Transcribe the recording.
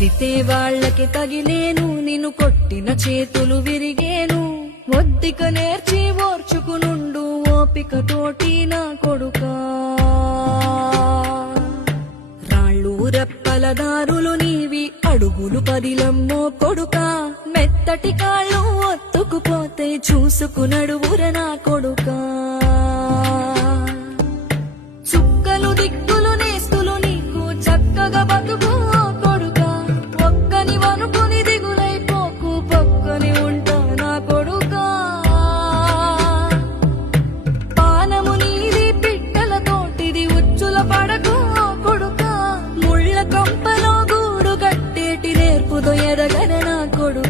తిడితే వాళ్ళకి తగిలేను, నిన్ను కొట్టిన చేతులు విరిగేను. ఒద్దిక నేర్చి ఓర్చుకునుండు ఓపిక తోటి నా కొడుకా. రాళ్ళు రెప్పల దారులు నీవి, అడుగులు పదిలమ్మో కొడుకా. మెత్తటి కాళ్ళు ఒత్తుకుపోతే చూసుకునడువుర నా కొడుకా. చుక్కలు దిక్కులు నేస్తులు నీకు చక్కగా బతుకు కొడుకా. ఒక్కని వనుకుని దిగులైపోకు, పక్కని ఉంటా నా కొడుకా. పానము నీది పిట్టల తోటిది, ఉచ్చుల పడకు కొడుకా. ముళ్ళ కంపలో గూడు గట్టేటి నేర్పుతో ఎదగన నా కొడుకా.